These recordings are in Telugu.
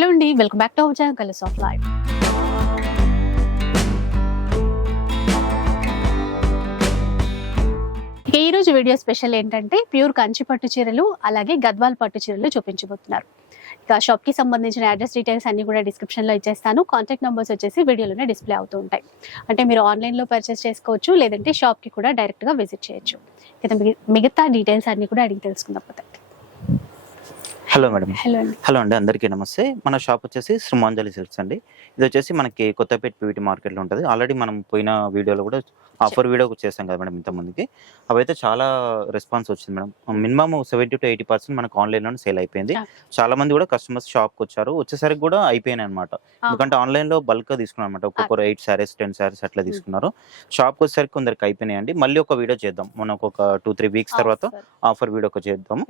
హలో అండి welcome back to our channel colours of life ఈ రోజు వీడియో స్పెషల్ ఏంటంటే ప్యూర్ కంచి పట్టు చీరలు అలాగే గద్వాల్ పట్టు చీరలు చూపించబోతున్నారు. ఇక షాప్కి సంబంధించిన అడ్రస్ డీటెయిల్స్ అన్ని కూడా డిస్క్రిప్షన్లో ఇచ్చేస్తాను. కాంటాక్ట్ నెంబర్స్ వచ్చేసి వీడియోలోనే డిస్ప్లే అవుతూ ఉంటాయి. అంటే మీరు ఆన్లైన్లో పర్చేస్ చేసుకోవచ్చు లేదంటే షాప్కి కూడా డైరెక్ట్గా విజిట్ చేయొచ్చు. ఇక మిగతా డీటెయిల్స్ అన్ని కూడా అడిగి తెలుసుకుందాం హలో మేడం. హలో అండి. అందరికీ నమస్తే. మన షాప్ వచ్చేసి శ్రీమాంజలి సిల్క్స్ అండి. ఇది వచ్చేసి మనకి కొత్తపేట పీవీటీ మార్కెట్లో ఉంటుంది. ఆల్రెడీ మనం పోయిన వీడియోలో కూడా ఆఫర్ వీడియో చేసాం కదా మేడం ఇంతమందికి అవైతే చాలా రెస్పాన్స్ వచ్చింది madam. Minimum seventy to eighty percent మనకు ఆన్లైన్లో సేల్ అయిపోయింది. చాలా మంది కూడా కస్టమర్స్ షాప్కి వచ్చారు. వచ్చేసరికి కూడా అయిపోయినాయి అనమాట ఎందుకంటే ఆన్లైన్లో బల్క్గా తీసుకున్నాం అనమాట ఒక్కొక్కరు ఎయిట్ సారీస్ టెన్ సారీస్ అట్లా తీసుకున్నారు. షాప్కి వచ్చేసరికి కొందరికి అయిపోయినాయండి. మళ్ళీ ఒక వీడియో చేద్దాం. మనం ఒక టూ త్రీ వీక్స్ తర్వాత ఆఫర్ వీడియో ఒక చేద్దాం.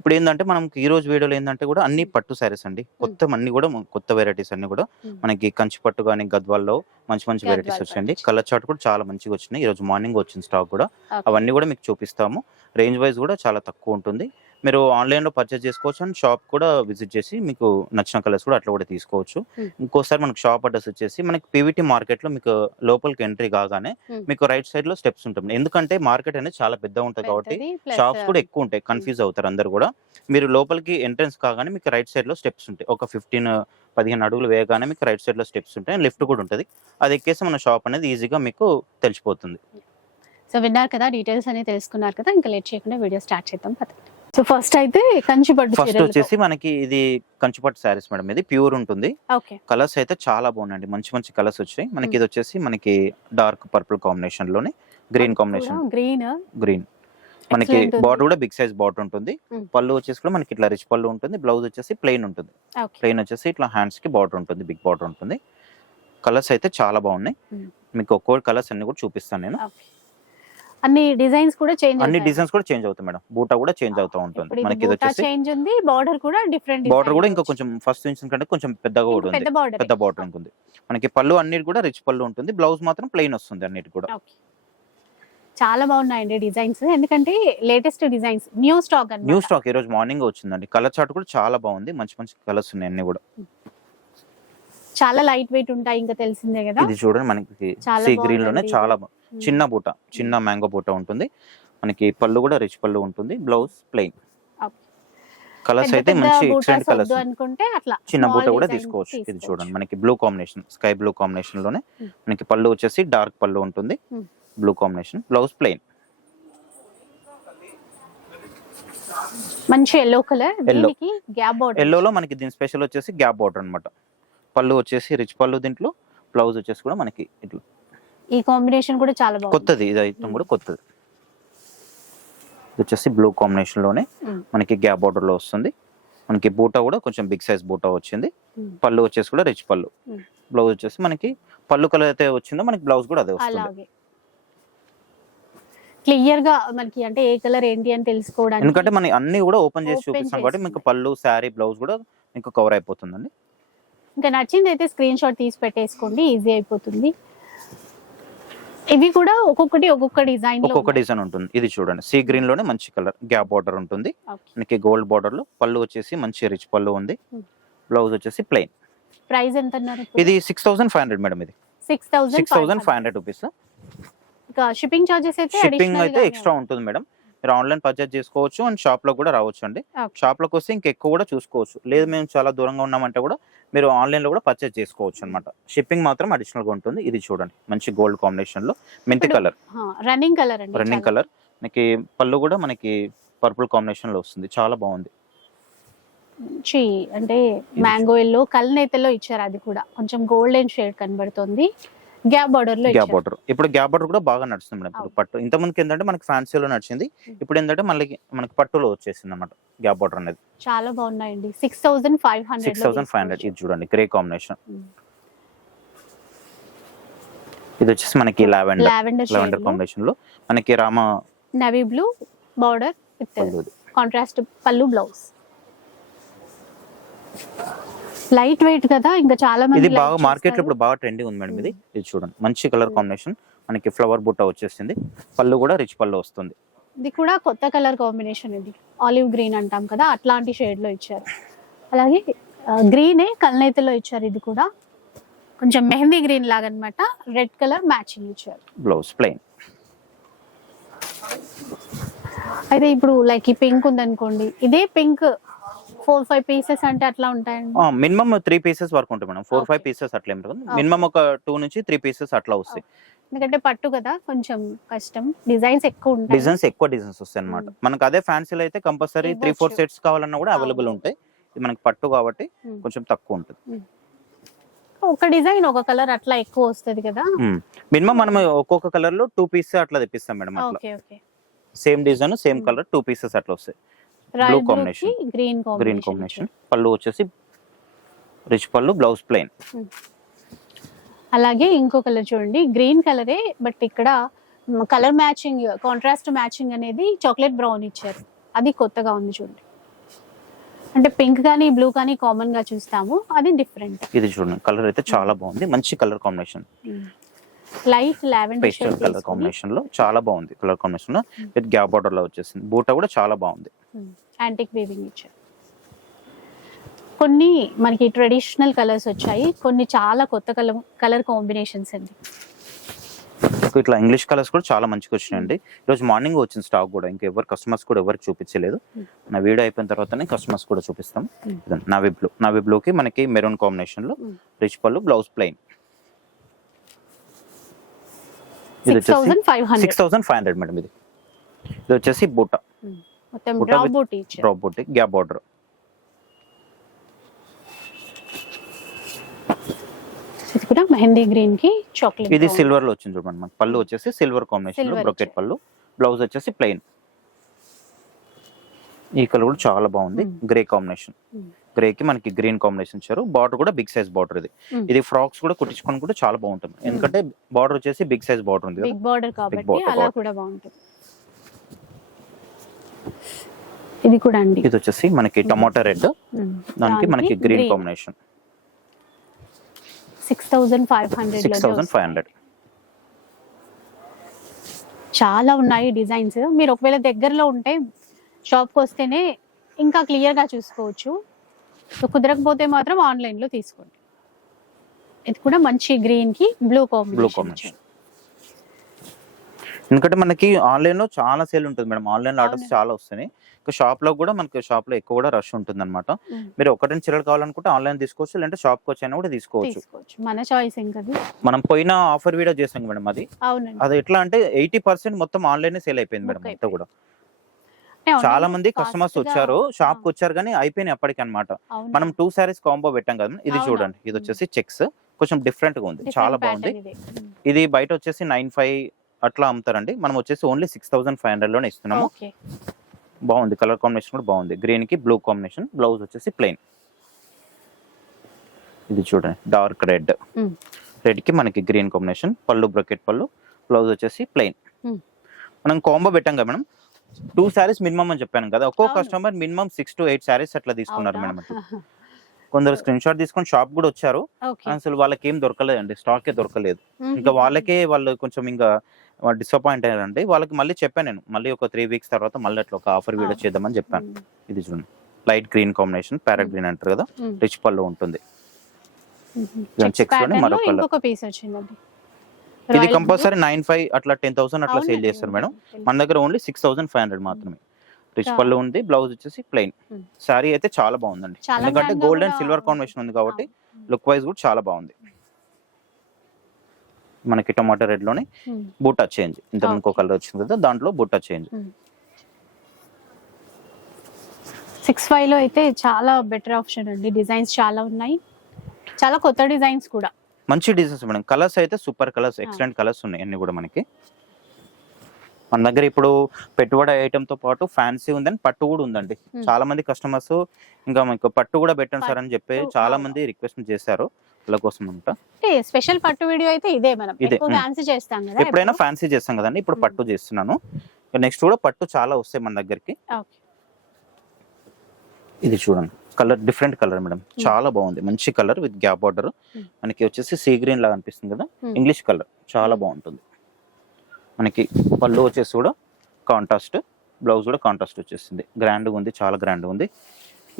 ఇప్పుడు ఏంటంటే మనం ఈ రోజు వీడియోలో ఏంటంటే కూడా అన్ని పట్టు సారీస్ అండి. కొత్త అన్ని కూడా కొత్త వెరైటీస్ అన్ని కూడా. మనకి కంచి పట్టు కానీ గద్వాల్లో మంచి మంచి వెరైటీస్ వచ్చాయండి. కలర్ చార్ట్ కూడా చాలా మంచిగా వచ్చినాయి. ఈ రోజు మార్నింగ్ వచ్చింది స్టాక్ కూడా. అవన్నీ కూడా మీకు చూపిస్తాము. రేంజ్ వైజ్ కూడా చాలా తక్కువ ఉంటుంది. మీరు ఆన్లైన్లో పర్చేస్ చేసుకోవచ్చు అండ్ షాప్ కూడా విజిట్ చేసి మీకు నచ్చిన కలర్స్ కూడా అట్లా కూడా తీసుకోవచ్చు. ఇంకోసారి మనకి షాప్ అడ్రస్ వచ్చేసి మనకి పీవీటీ మార్కెట్లో మీకు లోపలికి ఎంట్రీ కాగానే. మీకు రైట్ సైడ్లో స్టెప్స్ ఉంటుంది. ఎందుకంటే మార్కెట్ అనేది చాలా పెద్దగా ఉంటుంది కాబట్టి షాప్స్ కూడా ఎక్కువ ఉంటాయి. కన్ఫ్యూజ్ అవుతారు అందరు కూడా. మీరు లోపలికి ఎంట్రన్స్ కాగానే మీకు రైట్ సైడ్లో స్టెప్స్ ఉంటాయి. ఒక ఫిఫ్టీన్ పదిహేను అడుగులు వేయగానే మీకు రైట్ సైడ్లో స్టెప్స్ ఉంటాయి లిఫ్ట్ కూడా ఉంటుంది. అది ఎక్కేసి మన షాప్ అనేది ఈజీగా మీకు తెలిసిపోతుంది. సో విన్నారు కదా డీటెయిల్స్ అని తెలుసుకున్నారు కదా ఇంకా లేట్ చేయకుండా వీడియో స్టార్ట్ చేద్దాం. పదండి సో ఫస్ట్ అయితే కంచి పట్టు ఫస్ట్ వచ్చేసి మనకి ఇది కంచిపట్టు శారీస్ మేడం. ఇది ప్యూర్ ఉంటుంది. కలర్స్ అయితే చాలా బాగున్నాయండి. మంచి మంచి కలర్స్ వచ్చాయి మనకి ఇది వచ్చేసి మనకి డార్క్ పర్పుల్ కాంబినేషన్లోనే గ్రీన్ కాంబినేషన్ గ్రీన్ గ్రీన్ మనకి. బార్డర్ కూడా బిగ్ సైజ్ బార్డర్ ఉంటుంది. Mm. పళ్ళు వచ్చేసి కూడా మనకి ఇట్లా రిచ్ పళ్ళు ఉంటుంది. బ్లౌజ్ వచ్చేసి ప్లెయిన్ ఉంటుంది. ప్లెయిన్ వచ్చేసి ఇట్లా హ్యాండ్స్కి బార్డర్ ఉంటుంది. బిగ్ బార్డర్ ఉంటుంది. కలర్స్ అయితే చాలా బాగున్నాయి. Mm. మీకు ఒక్కో కలర్స్ అన్ని కూడా చూపిస్తాను నేను. అన్ని డిజైన్స్ కూడా చేంజ్ అన్ని డిజైన్స్ కూడా చేంజ్ అవుతాయి మేడం. బూటా కూడా చేంజ్ అవుతూ ఉంటుంది. మనకి ఇది వచ్చేసి చేంజ్ ఉంది బార్డర్ కూడా డిఫరెంట్ బార్డర్ కూడా ఇంకా కొంచెం ఫస్ట్ నుంచి కంటే కొంచెం పెద్దగా కూడా ఉంది. పెద్ద బార్డర్. ఉంటుంది. మనకి పళ్ళు అన్నిటి కూడా రిచ్ పళ్ళు ఉంటుంది. బ్లౌజ్ మాత్రం ప్లెయిన్ వస్తుంది అన్నిటి కూడా. చాలా బాగున్నాయండి డిజైన్స్. ఎందుకంటే latest designs new stock new stock ఈ రోజు మార్నింగ్ వచ్చిందండి. కలర్ చార్ట్ కూడా చాలా బాగుంది. మంచి మంచి కలర్స్ ఉన్నాయి అన్ని కూడా. చాలా లైట్ వెయిట్ ఉంటాయి ఇంకా తెలిసిందే కదా. ఇది చూడండి మనకి సీ గ్రీన్లోనే చాలా చిన్న బూట చిన్న మ్యాంగో బూట ఉంటుంది. మనకి పళ్ళు కూడా రిచ్ పళ్ళు ఉంటుంది. Blouse plain. కలర్స్ అయితే మంచి ఎక్సలెంట్ కలర్స్ చిన్న బూట కూడా తీసుకోవచ్చు. ఇది. చూడండి. మనకి బ్లూ కాంబినేషన్ స్కై బ్లూ కాంబినేషన్లోనే Hmm. మనకి పళ్ళు వచ్చేసి డార్క్ పళ్ళు ఉంటుంది. Hmm. Blue combination blouse plain మంచి ఎల్లో కలర్. దీనికి గ్యాప్ బార్డర్ ఎల్లోలో మనకి దీని స్పెషల్ వచ్చేసి గ్యాప్ బార్డర్ అన్నమాట. పళ్ళు వచ్చేసి రిచ్ పళ్ళు దీంట్లో బ్లౌజ్ వచ్చేసి కూడా మనకి ఇట్లా ఈ కాంబినేషన్ కూడా చాలా బాగుంది. కొత్తది ఇది ఐటమ్ కూడా కొత్తది. ఇది వచ్చేసి బ్లూ కాంబినేషన్లోనే. మనకి గ్యాప్ బార్డర్లో వస్తుంది. మనకి బూటా కూడా కొంచెం బిగ్ సైజ్ బూటా వచ్చింది. పళ్ళు వచ్చేసి కూడా రిచ్ పళ్ళు. బ్లౌజ్ వచ్చేసి మనకి పళ్ళు కలర్ అయితే వచ్చిందో మనకి బ్లౌజ్ కూడా అదే వస్తుంది. క్లియర్గా మనకి అంటే ఏ కలర్ ఏంటి అని తెలుసుకోవడానికి ఎందుకంటే మన అన్ని కూడా ఓపెన్ చేసి చూపిస్తాం కాబట్టి మీకు పళ్ళు శారీ బ్లౌజ్ కూడా మీకు కవర్ అయిపోతుందండి. ఇంకా నచ్చింది అయితే స్క్రీన్ షాట్ తీసి పెట్టేసుకోండి ఈజీ అయిపోతుంది. ఇవి కూడా ఒక్కొక్కటి ఒక్కొక్క డిజైన్ ఒక్కొక్క డిజైన్ ఉంటుంది. ఇది చూడండి. సీ గ్రీన్లోనే మంచి కలర్ గ్యాప్ బార్డర్ ఉంటుంది. మనకి గోల్డ్ బార్డర్లో పళ్ళు వచ్చేసి మంచి రిచ్ పళ్ళు ఉంది. బ్లౌజ్ వచ్చేసి ప్లెయిన్ ప్రైస్ ఎంత అన్నారు ఇది six thousand five hundred madam ఇది. Six thousand six thousand five hundred rupees ఇంకా షిప్పింగ్ చార్జెస్ అయితే షిప్పింగ్ అయితే ఎక్స్ట్రా ఉంటుంది మేడం మీరు ఆన్లైన్ పర్చేస్ చేసుకోవచ్చు అండ్ షాప్లో కూడా రావచ్చు అండి. షాప్లోకి వస్తే ఇంకా ఎక్కువ కూడా చూసుకోవచ్చు. లేదు మేము చాలా దూరంగా ఉన్నామంటే కూడా మీరు ఆన్లైన్లో కూడా పర్చేస్ చేసుకోవచ్చు అన్నమాట షిప్పింగ్ మాత్రం అడిషనల్గా ఉంటుంది. ఇది చూడండి. మంచి గోల్డ్ కాంబినేషన్లో మెంతి కలర్. రన్నింగ్ కలర్ అండి రన్నింగ్. కలర్. మనకి పళ్ళు కూడా మనకి పర్పుల్ కాంబినేషన్లో వస్తుంది. చాలా బాగుంది. మంచి అంటే మ్యాంగో ఎల్లో కల్నేతలో ఇచ్చారు అది కూడా. కొంచెం గోల్డెన్ షేడ్ కనబడుతుంది. గ్యాప్ బార్డర్లో గ్యాప్ బార్డర్ ఇప్పుడు గ్యాప్ బార్డర్ కూడా బాగా నడుస్తుంది మేడం. ఇప్పుడు. పట్టు ఇంత ముందుకి ఏంటంటే మనకి ఫ్యాన్సీలో నడిచింది. ఇప్పుడు ఏంటంటే మళ్ళీ మనకి పట్టులో వచ్చేసింది అన్నమాట గ్యాప్ బార్డర్ అనేది. చాలా బాగున్నాయండి. Six thousand five hundred six thousand five hundred ఇది చూడండి గ్రే కాంబినేషన్. ఇది వచ్చేసి మనకి లావెండర్ లావెండర్ కాంబినేషన్లో. మనకి రామ నవీ బ్లూ బార్డర్. కాంట్రాస్ట్ పళ్ళు. బ్లౌజ్ లైట్ వెయిట్ కదా ఇంకా చాలా మంది ఇది బాగా మార్కెట్లో. ఇప్పుడు బాగా ట్రెండింగ్ ఉంది మేడం ఇది. ఇది చూడండి. మంచి కలర్ కాంబినేషన్. మనకి ఫ్లవర్ బుట్ట వచ్చేసింది. పళ్ళు కూడా రిచ్ పళ్ళు వస్తుంది. ఇది కూడా కొత్త కలర్ కాంబినేషన్ ఇది. ఆలివ్ గ్రీన్ అంటాం కదా అట్లాంటి షేడ్లో ఇచ్చారు. అలాగే గ్రీనే కల్నేతలో ఇచ్చారు ఇది కూడా. కొంచెం మెహందీ గ్రీన్ లాగా అన్నమాట రెడ్ కలర్ మ్యాచింగ్ ఇచ్చారు. బ్లౌజ్ ప్లెయిన్ అయితే ఇప్పుడు లైక్ ఈ పింక్ ఉందనుకోండి ఇదే పింక్ ఫోర్ ఫైవ్ పీసెస్ అంటే అట్లా ఉంటాయండి? మినిమం త్రీ పీసెస్ వరకు ఉంటాయి మేడం. Four five. పీసెస్ అట్లా ఏం రాదు. Okay. మినిమం ఒక టూ నుంచి త్రీ పీసెస్ అట్లా వస్తాయి. ఎందుకంటే పట్టు కదా కొంచెం కష్టం. డిజైన్స్ ఎక్కువ ఉంటాయి. డిజైన్స్ ఎక్కువ డిజైన్స్ వస్తాయి అనమాట Mm. మనకు అదే ఫ్యాన్సీలో అయితే కంపల్సరీ త్రీ ఫోర్. సెట్స్ కావాలన్నా కూడా అవైలబుల్. ఉంటాయి. ఇది మనకి పట్టు కాబట్టి. కొంచెం తక్కువ ఉంటుంది. ఒక డిజైన్ ఒక కలర్ అట్లా ఎక్కువ వస్తుంది కదా? మినిమం మనం ఒక్కొక్క కలర్లో టూ పీస్ అట్లా తెప్పిస్తాం మేడం అట్లా. Okay okay. Same design same. Colour two pieces అట్లా వస్తాయి. Royal combination. Green green combination పళ్ళు వచ్చేసి రిచ్ పళ్ళు బ్లౌజ్ ప్లెయిన్ అలాగే ఇంకో కలర్ చూడండి. గ్రీన్ కలరే బట్ ఇక్కడ కలర్ మ్యాచింగ్ కాంట్రాస్ట్ మ్యాచింగ్ అనేది చాక్లెట్ బ్రౌన్ ఇచ్చారు. అది కొత్తగా ఉంది చూడండి. అంటే పింక్ కానీ బ్లూ కానీ కామన్గా చూస్తాము. అది డిఫరెంట్ ఇది చూడండి. కలర్ అయితే చాలా బాగుంది. మంచి colour combination light lavender pastel colour కాంబినేషన్లో చాలా బాగుంది. కలర్ కాంబినేషన్లో విత్ గ్యాప్ బార్డర్లో వచ్చేసింది. బూట కూడా చాలా బాగుంది. యాంటిక్ వీవింగ్ ఇచ్చారు. కొన్ని మనకి ట్రెడిషనల్ కలర్స్ వచ్చాయి కొన్ని చాలా కొత్త కలర్ కలర్ కాంబినేషన్స్ అండి. ఇట్లా ఇంగ్లీష్ కలర్స్ కూడా చాలా మంచిగా వచ్చినాయండి. ఈరోజు మార్నింగ్ వచ్చింది స్టాక్ కూడా ఇంకా ఎవరు కస్టమర్స్ కూడా ఎవరికి చూపించలేదు. నా వీడియో అయిపోయిన తర్వాతనే కస్టమర్స్ కూడా చూపిస్తాం. Hmm. ఇదండి నవీ బ్లూ నవీ బ్లూకి మనకి మెరూన్ కాంబినేషన్లో Hmm. రిచ్ పళ్ళు బ్లౌజ్ ప్లెయిన్ ఇది వచ్చేసి six thousand five hundred madam ఇది. ఇది వచ్చేసి బూట. మొత్తం డ్రాప్ బూట్ డ్రాప్ బూటి గ్యాప్ బార్డర్. ఇది కూడా మెహందీ గ్రీన్కి చాక్లెట్ ఇది సిల్వర్లో వచ్చింది చూడండి మనకి. పళ్ళు వచ్చేసి సిల్వర్ కాంబినేషన్లో బ్రొకెట్. పళ్ళు. బ్లౌజ్ వచ్చేసి ప్లెయిన్. ఈ కలర్ కూడా చాలా బాగుంది. Hmm. Grey combination Hmm. Grey కి మనకి గ్రీన్ కాంబినేషన్ ఇచ్చారు. బార్డర్ కూడా బిగ్ సైజ్ బార్డర్ ఇది. Hmm. ఇది ఫ్రాక్స్ కూడా కుట్టించుకొని కూడా చాలా బాగుంటుంది. ఎందుకంటే బార్డర్ వచ్చేసి బిగ్ సైజ్ బార్డర్ ఉంది బిగ్ బార్డర్ కాబట్టి అలా. కూడా బాగుంటుంది. ఇది కూడా అండి. ఇది వచ్చేసి మనకి టమాటా రెడ్. ఉమ్. దానికి మనకి green combination six thousand five hundred six thousand five hundred చాలా ఉన్నాయి డిజైన్స్. మీరు ఒకవేళ దగ్గరలో ఉంటే షాప్కి వస్తేనే ఇంకా క్లియర్గా చూసుకోవచ్చు. సో కుదరకపోతే మాత్రం ఆన్లైన్లో తీసుకోండి. ఇది కూడా మంచి గ్రీన్కి బ్లూ బ్లూ కాంబినేషన్ కాంబినేషన్ ఎందుకంటే మనకి ఆన్లైన్లో చాలా సేల్ ఉంటుంది మేడం. ఆన్లైన్లో ఆర్డర్స్. చాలా వస్తున్నాయి. ఇంకా షాప్లో కూడా మనకి షాప్లో ఎక్కువ కూడా రష్ ఉంటుంది అనమాట. మీరు ఒకటి రెండు చీరలు కావాలనుకుంటే ఆన్లైన్ తీసుకోవచ్చు లేదంటే షాప్కి వచ్చైనా కూడా తీసుకోవచ్చు. మన చాయిస్. మనం పోయిన ఆఫర్ వీడియో చేసాం మేడం అది. అవునండి. అది ఎట్లా అంటే ఎయిటీ పర్సెంట్ మొత్తం ఆన్లైన్ సేల్ అయిపోయింది మేడం మొత్తం కూడా. చాలా మంది కస్టమర్స్ వచ్చారు షాప్కి వచ్చారు కానీ అయిపోయినాయి అప్పటికి అనమాట? మనం టూ సారీస్ కాంబో పెట్టాం కదా ఇది. చూడండి. ఇది. వచ్చేసి చెక్స్ కొంచెం డిఫరెంట్గా ఉంది చాలా బాగుంది. ఇది. బయట వచ్చేసి నైన్ ఫైవ్ అట్లా అమ్ముతారండి. మనం వచ్చేసి ఓన్లీ సిక్స్ థౌసండ్ ఫైవ్ హండ్రెడ్లోనే ఇస్తున్నాము బాగుంది. కలర్ కాంబినేషన్ కూడా బాగుంది. గ్రీన్కి బ్లూ కాంబినేషన్ బ్లౌజ్ వచ్చేసి ప్లెయిన్ ఇది చూడండి. Dark red Mm. రెడ్కి మనకి గ్రీన్ కాంబినేషన్ పళ్ళు బ్రకెట్ పళ్ళు. బ్లౌజ్ వచ్చేసి ప్లెయిన్ Mm. మనం కాంబో పెట్టాం కదా మేడం? టూ శారీస్ మినిమం అని చెప్పాను కదా. ఒక్కో. Customer minimum six to eight saris అట్లా తీసుకున్నారు? మేడం. కొందరు స్క్రీన్ షాట్ తీసుకొని షాప్ కూడా వచ్చారు. అసలు వాళ్ళకి ఏం దొరకలేదండి స్టాకే దొరకలేదు. ఇంకా. వాళ్ళకే వాళ్ళు కొంచెం ఇంకా డిసప్పాయింట్ అయ్యారండి వాళ్ళకి మళ్ళీ చెప్పాను నేను మళ్ళీ ఒక త్రీ వీక్స్ తర్వాత మళ్ళీ అట్లా ఒక ఆఫర్ వీడియో. చేద్దామని చెప్పాను. ఇది చూడండి light green combination parrot. Green అంటారు కదా. రిచ్ పళ్ళు ఉంటుంది లోనే పీస్ వచ్చిందండి ఇది కంపల్సరీ నైన్ ఫైవ్ అట్లా టెన్ థౌసండ్. అట్లా సేల్ చేస్తారు మేడం. మన దగ్గర only six thousand five hundred మాత్రమే రిచ్. పళ్ళు ఉంది బ్లౌజ్ వచ్చేసి ప్లెయిన్. శారీ అయితే చాలా బాగుందండి ఎందుకంటే గోల్డ్ అండ్ సిల్వర్. కాంబినేషన్ ఉంది కాబట్టి. లుక్ వైజ్ కూడా చాలా బాగుంది మనకి టమాటో రెడ్లోనే. బూటా చేంజ్. ఇంత ఇంకో. కలర్ వచ్చింది కదా దాంట్లో బూటా చేంజ్. సిక్స్ ఫైవ్లో అయితే చాలా బెటర్ ఆప్షన్ అండి. డిజైన్స్ చాలా ఉన్నాయి. చాలా కొత్త డిజైన్స్ కూడా. మంచి డిజైన్స్ మేడం. కలర్స్ అయితే సూపర్ కలర్స్ ఎక్సలెంట్ కలర్స్ ఉన్నాయి అన్ని కూడా మనకి. మన దగ్గర ఇప్పుడు పెట్టుబడి ఐటమ్తో పాటు ఫ్యాన్సీ ఉందని పట్టు కూడా ఉందండి. చాలా మంది కస్టమర్స్ ఇంకా మీకు పట్టు కూడా పెట్టండి సార్ అని చెప్పి చాలా. మంది రిక్వెస్ట్ చేశారు. వాళ్ళ కోసం అంటే స్పెషల్ పట్టు వీడియో అయితే ఇదే మనం. ఇదే. ఫ్యాన్సీ చేస్తాం కదా ఎప్పుడైనా ఎప్పుడు. ఫ్యాన్సీ చేస్తాం కదండి. ఇప్పుడు. పట్టు చేస్తున్నాను. నెక్స్ట్ కూడా పట్టు చాలా వస్తాయి మన దగ్గరికి. ఇది చూడండి. Colour different colour madam. చాలా బాగుంది. మంచి కలర్ విత్ గ్యాప్ బార్డర్. మనకి వచ్చేసి సీ గ్రీన్ లాగా అనిపిస్తుంది కదా. English colour. చాలా. బాగుంటుంది. మనకి పళ్ళు వచ్చేసి కూడా కాంట్రాస్ట్ బ్లౌజ్ కూడా కాంట్రాస్ట్ వచ్చేసింది. గ్రాండ్ ఉంది చాలా గ్రాండ్ ఉంది.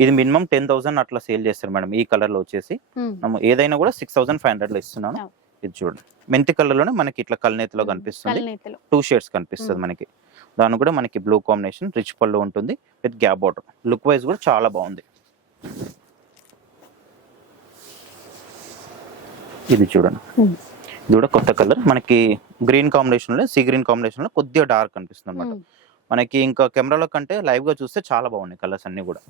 ఇది మినిమం టెన్ థౌసండ్ అట్లా సేల్ చేస్తారు మేడం ఈ కలర్లో వచ్చేసి మనం ఏదైనా కూడా సిక్స్ థౌసండ్ ఫైవ్ హండ్రెడ్లో ఇస్తున్నాను. ఇది చూడండి. మెంతి కలర్లోనే మనకి ఇట్లా కల్నేతిలో కనిపిస్తుంది. టూ షేడ్స్ కనిపిస్తుంది. మనకి. దాని కూడా మనకి బ్లూ కాంబినేషన్ రిచ్ పళ్ళు ఉంటుంది with gap border look wise కూడా చాలా బాగుంది. ఇది చూడండి. ఇది కూడా కొత్త కలర్. మనకి గ్రీన్ కాంబినేషన్లో సీ గ్రీన్ కాంబినేషన్లో కొద్దిగా డార్క్ అనిపిస్తుంది అనమాట. మనకి ఇంకా కెమెరాలో కంటే లైవ్గా చూస్తే చాలా బాగున్నాయి కలర్స్ అన్ని కూడా.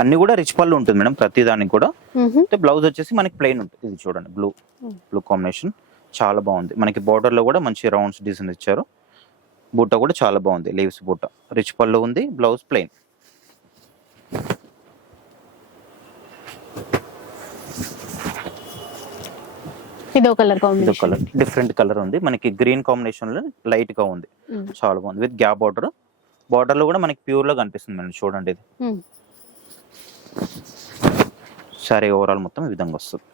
అన్ని కూడా రిచ్ పళ్ళు ఉంటుంది మేడం ప్రతి దానికి కూడా. బ్లౌజ్ వచ్చేసి మనకి ప్లెయిన్ ఉంటుంది. ఇది చూడండి బ్లూ. బ్లూ కాంబినేషన్ చాలా బాగుంది. మనకి border లో కూడా మంచి రౌండ్స్ డిజైన్ ఇచ్చారు. బూట కూడా చాలా బాగుంది లీవ్స్ బూట. రిచ్ పళ్ళు ఉంది బ్లౌజ్ ప్లెయిన్ ఇదో కలర్ ఇదో కలర్ డిఫరెంట్ కలర్ ఉంది. మనకి గ్రీన్ కాంబినేషన్లో లైట్గా ఉంది. మ్మ్. చాలా బాగుంది. విత్ గ్యాప్ బార్డర్ బార్డర్లో కూడా మనకి ప్యూర్లో కనిపిస్తుంది మేడం. చూడండి ఇది. సారీ ఓవరాల్ మొత్తం ఈ విధంగా వస్తుంది.